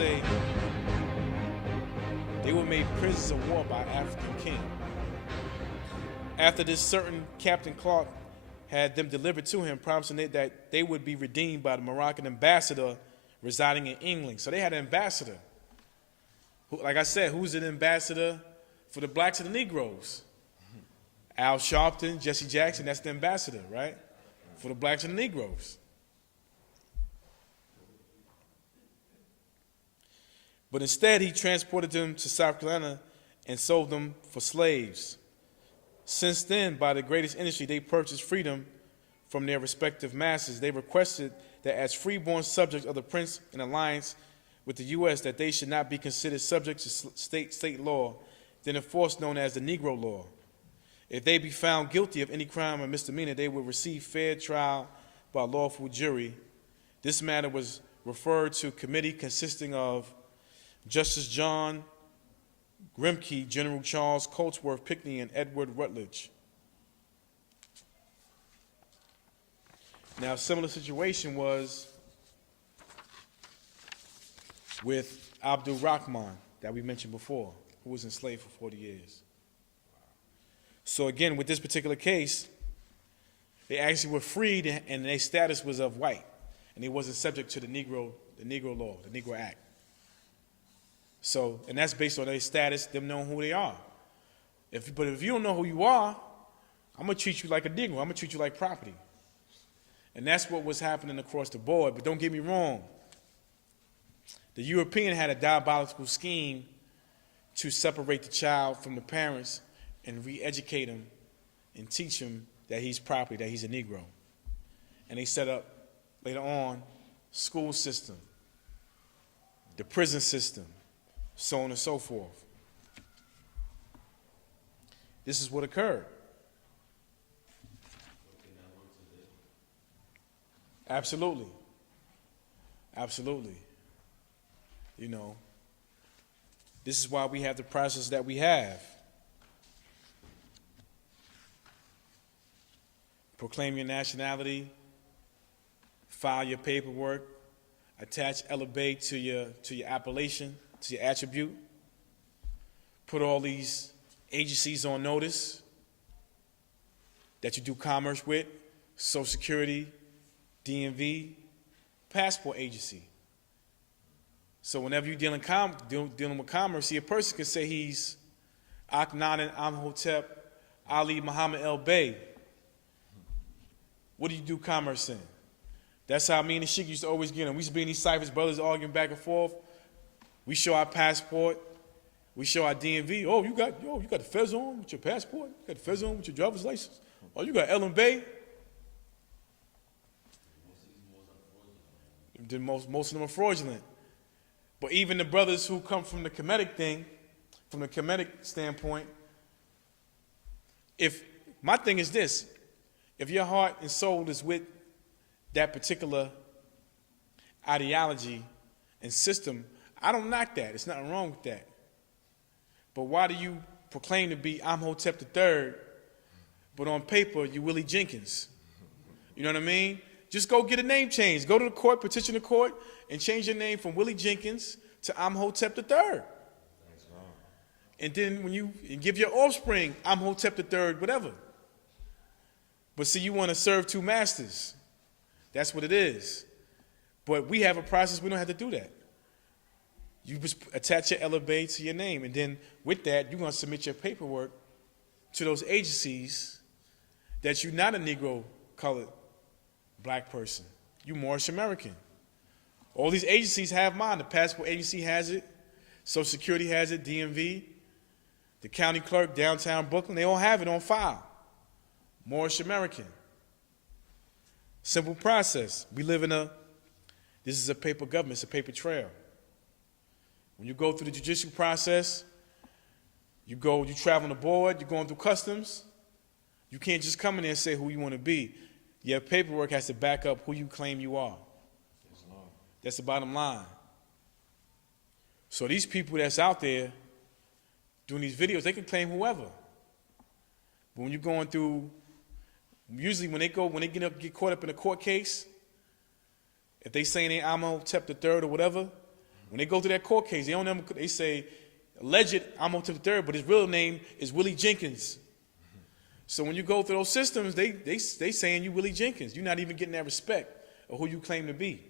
say they were made prisoners of war by African king. After this, certain Captain Clark had them delivered to him, promising that they would be redeemed by the Moroccan ambassador residing in England. So they had an ambassador. Like I said, who's an ambassador for the blacks and the Negroes? Al Sharpton, Jesse Jackson, that's the ambassador, right? For the blacks and the Negroes. But instead, he transported them to South Carolina and sold them for slaves. Since then, by the greatest industry, they purchased freedom from their respective masters. They requested that as freeborn subjects of the prince in alliance with the U.S., that they should not be considered subject to state law, then enforce known as the Negro law. If they be found guilty of any crime or misdemeanor, they will receive fair trial by a lawful jury. This matter was referred to a committee consisting of Justice John Grimke, General Charles Coltsworth Pinckney, and Edward Rutledge. Now, a similar situation was with Abdul Rahman that we mentioned before, who was enslaved for 40 years. So again, with this particular case, they actually were freed and their status was of white, and they wasn't subject to the Negro law, the Negro Act. So, and that's based on their status, them knowing who they are. But if you don't know who you are, I'm going to treat you like a Negro. I'm going to treat you like property. And that's what was happening across the board. But don't get me wrong. The European had a diabolical scheme to separate the child from the parents and re-educate him and teach him that he's property, that he's a Negro. And they set up, later on, school system, the prison system, so on and so forth. This is what occurred. Absolutely. Absolutely. You know, this is why we have the process that we have. Proclaim your nationality, file your paperwork, attach elevate to your appellation, to your attribute, put all these agencies on notice that you do commerce with, Social Security, DMV, passport agency. So whenever you're dealing with commerce, see, a person can say he's Akhenaten, Amenhotep, Ali, Muhammad El Bey. What do you do commerce in? That's how me and the Sheik used to always get them. We used to be in these ciphers, brothers arguing back and forth. We show our passport. We show our DMV. Oh, you got the fez on with your passport? You got the fez on with your driver's license? Oh, you got Ellen Bay? Most of them are fraudulent. But even the brothers who come from the Kemetic thing, from the Kemetic standpoint, my thing is this, if your heart and soul is with that particular ideology and system, I don't knock that. There's nothing wrong with that. But why do you proclaim to be Amenhotep III, but on paper you're Willie Jenkins? You know what I mean? Just go get a name change. Go to the court, petition the court, and change your name from Willie Jenkins to Amenhotep III. And then when you give your offspring Amenhotep III, whatever. But see, you want to serve two masters. That's what it is. But we have a process, we don't have to do that. You just attach your elevate to your name, and then with that, you're going to submit your paperwork to those agencies that you're not a Negro colored black person. You're Moorish American. All these agencies have mine. The passport agency has it. Social Security has it. DMV. The county clerk, downtown Brooklyn, they all have it on file. Moorish American. Simple process. We live in this is a paper government. It's a paper trail. When you go through the judicial process, you travel on the board, you're going through customs. You can't just come in there and say who you want to be. Your paperwork has to back up who you claim you are. That's the bottom line. So these people that's out there doing these videos, they can claim whoever. But when you're going through, usually when they get caught up in a court case, if they saying they Amenhotep III or whatever, When they go through that court case, they say, alleged Imhotep III, but his real name is Willie Jenkins. So when you go through those systems, they saying you Willie Jenkins. You're not even getting that respect of who you claim to be.